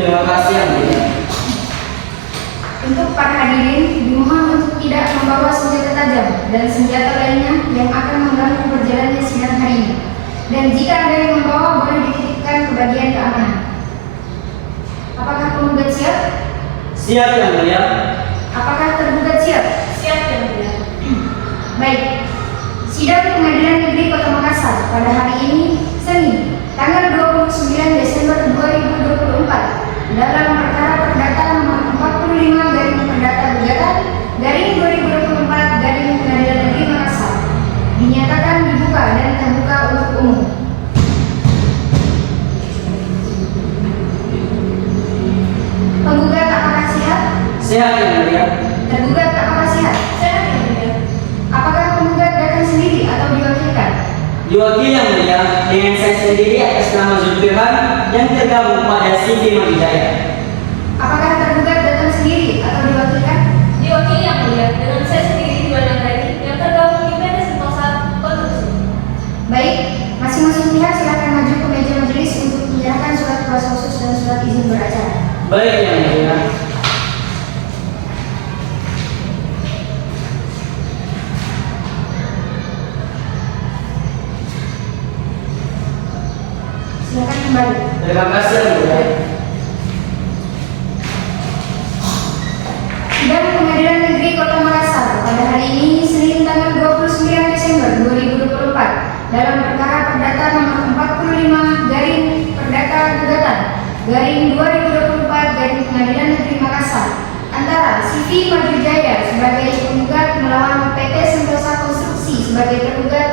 Terima kasih yang mulia. Untuk para hadirin, dimohon untuk tidak membawa senjata tajam dan senjata lainnya yang akan mengganggu berjalannya sidang hari ini. Dan jika ada yang membawa, boleh dititipkan ke bagian keamanan. Apakah penggugat siap? Siap yang mulia. Apakah tergugat siap? Siap yang mulia. Baik. Sidang Pengadilan Negeri Kota Makassar pada hari ini, Senin, tanggal 29 Desember 2024, dalam perkara perdata nomor 45 garing perdata gugatan garing 2024 garing Pengadilan Negeri Makassar, dinyatakan dibuka dan terbuka untuk umum. Penggugat apakah siap? Siap yang mulia. Tergugat apakah siap? Siap yang mulia. Apakah penggugat datang sendiri atau diwakilkan? Diwakili yang mulia dengan saya sendiri atas nama Zulkifli yang tergabung pada Siti Manggijaya. Apakah tergugat datang sendiri atau diwakilkan? Diwakili yang mulia dengan saya sendiri Dua Nandari yang tergabung di PT Sentosa Konstruksi. Baik, masing-masing pihak silakan maju ke meja majelis untuk menyerahkan surat kuasa khusus dan surat izin beracara. Baik yang mulia. Silakan kembali. Terima kasih yang mulia. Sidang Pengadilan Negeri Kota Makassar pada hari ini, Senin tanggal 29 Desember 2024, dalam perkara perdata nomor 45 garing perdata gugatan garing 2024 garing Pengadilan Negeri Makassar antara Siti Manggijaya sebagai penggugat melawan PT Sentosa Konstruksi sebagai tergugat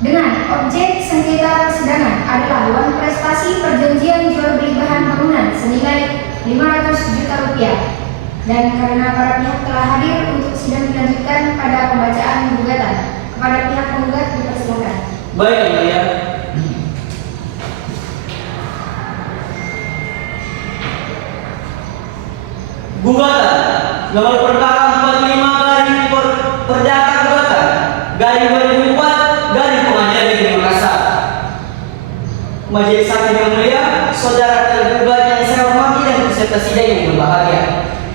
dengan objek sengketa persidangan adalah uang prestasi perjanjian jual beli bahan bangunan senilai 500 juta rupiah. Dan karena para pihak telah hadir untuk sidang dilanjutkan pada pembacaan gugatan, kepada pihak penggugat dipersilakan. Baik yang mulia. Gugatan nomor perkara 45 garing perdata gugatan garing 2004 garing Pengadilan Negeri Makassar. Majelis hakim yang mulia, saudara tergugat yang saya hormati dan peserta sidang yang berbahagia.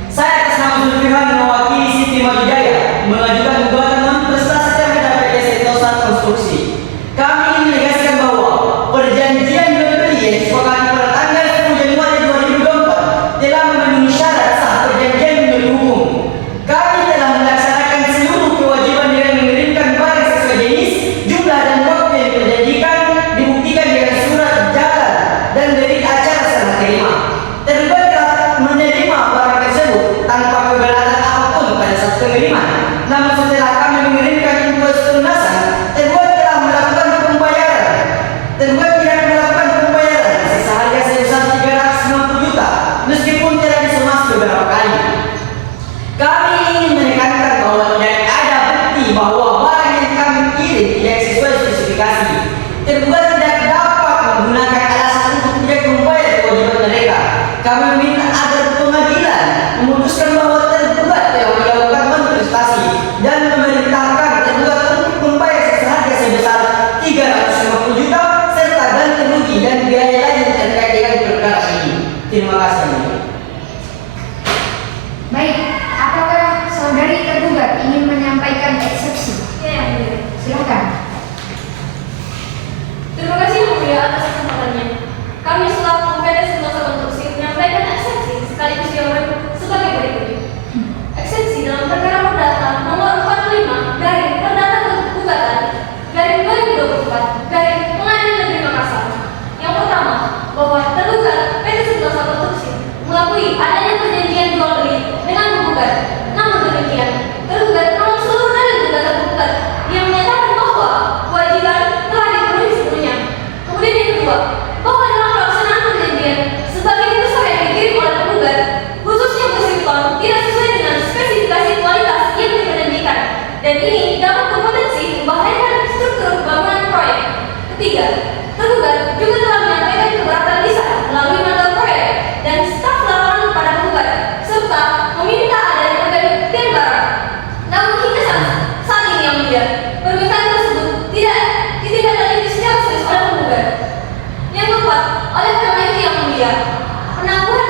Saya atas nama Zulkifli mewakili Siti Manggijaya mengajukan gugatan non prestasi terhadap PT Sentosa Konstruksi. Kami ingin menegaskan bahwa perjanjian jual beli yang disepakati pada tanggal 10 Januari 2024 telah memenuhi syarat sah perjanjian menurut hukum. Kami telah melaksanakan seluruh kewajiban dengan mengirimkan barang sesuai jenis, jumlah dan waktu yang diperjanjikan, dibuktikan dengan surat jalan dan berita acara serah terima. Tergugat telah menerima barang tersebut tanpa keberatan apapun pada saat pengiriman. Namun setelah kami mengirimkan invoice pelunasan, tergugat telah melakukan pembayaran. Tergugat tidak melakukan pembayaran seharga sebesar 350 juta meskipun telah dikemas beberapa kali. Kami ingin menekankan bahwa tidak ada bukti bahwa barang yang kami kirim tidak sesuai spesifikasi. Tergugat tidak dapat menggunakan alasan untuk tidak membayar kewajiban mereka. Kami meminta agar pengadilan memutuskan bahwa tergugat telah melakukan non prestasi dan memerintahkan tergugat untuk membayar seharga sebesar 350 juta serta ganti rugi dan biaya lain terkait dengan perkara ini. Terima kasih. Baik, apakah saudari tergugat ingin menyampaikan eksepsi? Ya yang mulia. Silakan. Terima kasih yang mulia atas kesempatannya. Kami selaku PT Sentosa Konstruksi menyampaikan eksepsi sekaligus jawaban sebagai berikut. Eksepsi dalam perkara perdata nomor 45 garing perdata gugatan garing 2024 garing Pengadilan Negeri Makassar. Yang pertama, bahwa tergugat PT Sentosa Konstruksi mengakui adanya perjanjian jual beli dengan penggugat. Namun demikian, tergugat menolak seluruh dalil gugatan penggugat yang menyatakan bahwa kewajiban telah dipenuhi sepenuhnya. Kemudian yang kedua, bahwa dalam pelaksanaan perjanjian sebagai besar yang dikirim oleh penggugat, khususnya besi beton tidak sesuai dengan spesifikasi kualitas yang diperjanjikan, dan ini dapat berpotensi membahayakan struktur bangunan proyek. Ketiga, tergugat juga telah menyampaikan keberatan lisan melalui mandat proyek dan staf laporan kepada penggugat, serta meminta adanya penggantian barang. Namun hingga saat ini yang mulia, permintaan tersebut tidak ditindaklanjuti secara serius oleh penggugat. Yang keempat, oleh karena itu yang mulia, penangguhan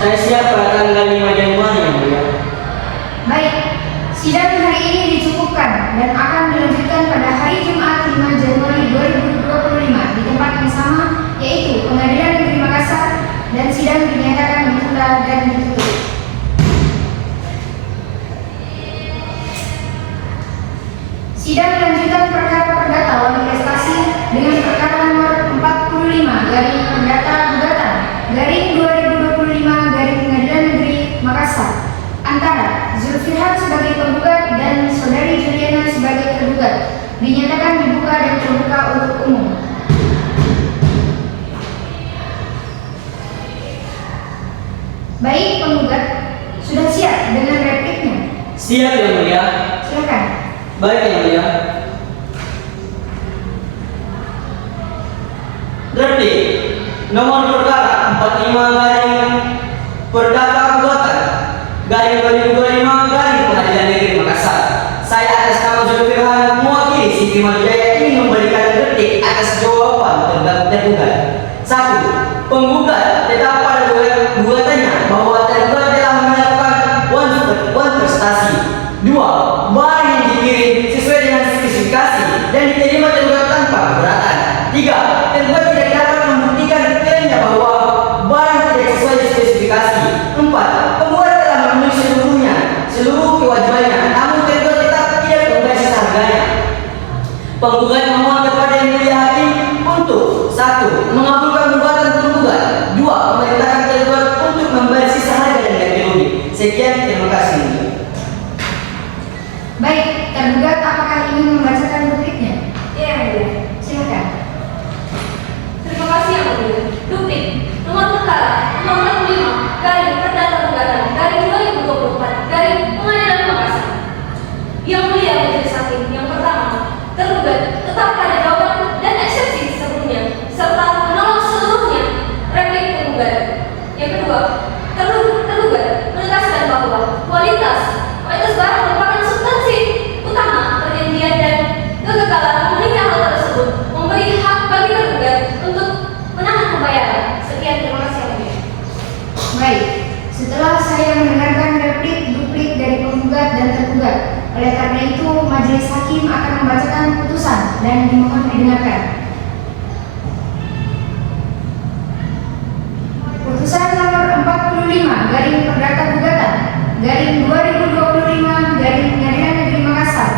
Saya siap pada tanggal 5 Januari yang mulia. Baik, sidang hari ini dicukupkan dan akan dilanjutkan pada hari Jumat 5 Januari 2025 di tempat yang sama, yaitu Pengadilan Negeri Makassar, dan sidang dinyatakan ditunda dan ditutup. Sidang lanjutan perkara perdata wali prestasi dengan perkara nomor 45 garing perdata gugatan garing 2025 garing Pengadilan Negeri Makassar antara Zulfihan sebagai penggugat dan saudari Juliana sebagai tergugat dinyatakan dibuka dan terbuka untuk umum. Baik, penggugat sudah siap dengan repliknya? Siap yang mulia. Silakan. Baik yang mulia. Replik nomor perkara 45 garing perdata gugatan garing 2025 garing Pengadilan Negeri Makassar. Saya atas nama Zulfihan mewakili Siti Majaya ingin memberikan replik atas jawaban tergugat. 1. Penggugat tetap pada gugatannya bahwa tergugat telah melakukan wan prestasi. 2. Barang yang dikirim sesuai dengan spesifikasi dan diterima tergugat tanpa keberatan. 3. Tergugat tidak dapat membuktikan klaimnya bahwa barang tidak sesuai spesifikasi. 4. Penggugat telah memenuhi seluruh kewajibannya, namun tergugat tetap tidak membayar sisa harganya. Penggugat memohon kepada Yang Mulia Hakim untuk 1. Mengabulkan gugatan penggugat. 2. Memerintahkan tergugat untuk membayar sisa harga dan ganti rugi. Sekian, terima kasih. Baik, tergugat apakah ingin membacakan repliknya? Ya, yang mulia. Silakan. Terima kasih yang mulia. Duplik nomor perkara nomor 45 garing perdata gugatan garing 2024 garing Pengadilan Makassar. Yang mulia majelis hakim, yang pertama, tergugat tetap pada jawaban dan eksepsi sebelumnya serta menolak seluruhnya replik penggugat. Yang kedua, tergugat menegaskan bahwa kualitas barang merupakan substansi utama perjanjian dan kegagalan memenuhi hal tersebut memberi hak bagi tergugat untuk menahan pembayaran. Sekian, terima kasih yang mulia. Baik, setelah saya mendengarkan duplik dari penggugat dan tergugat, oleh karena itu majelis hakim akan membacakan putusan dan dimohon didengarkan. Putusan nomor 45 garing perdata gugatan garing 2025 garing Pengadilan Negeri Makassar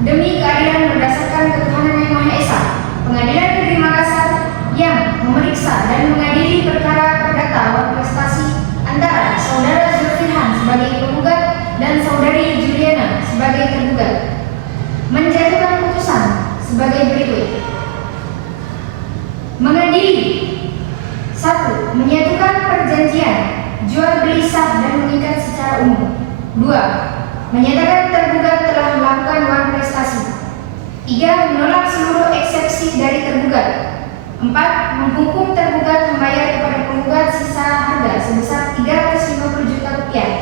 demi keadilan berdasarkan ketuhanan yang Maha Esa. Pengadilan Negeri Makassar yang memeriksa dan mengadili perkara perdata wali prestasi antara saudara Zulfihan sebagai penggugat dan saudari Juliana sebagai tergugat menjatuhkan putusan sebagai berikut. Mengadili 1. Menyatukan perjanjian jual beli sah dan mengikat secara umum. 2. Menyatakan tergugat telah melakukan wan prestasi. 3. Menolak seluruh eksepsi dari tergugat. 4. Menghukum tergugat membayar kepada penggugat sisa harga sebesar 350 juta rupiah.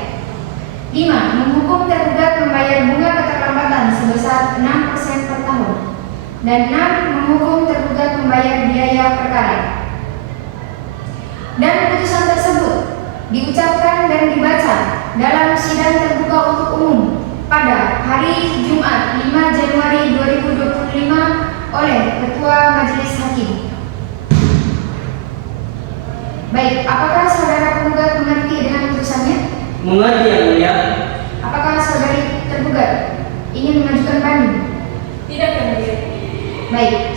5. Menghukum tergugat membayar bunga keterlambatan sebesar 6% per tahun. Dan 6. Menghukum tergugat membayar biaya perkara. Dan putusan tersebut diucapkan dan dibaca dalam sidang terbuka untuk umum pada hari Jumat 5 Januari 2025 oleh Ketua Majelis Hakim. Baik, apakah saudara penggugat mengerti dengan putusannya? Mengerti yang mulia. Apakah saudari tergugat ingin mengajukan banding? Tidak, yang mulia. Baik,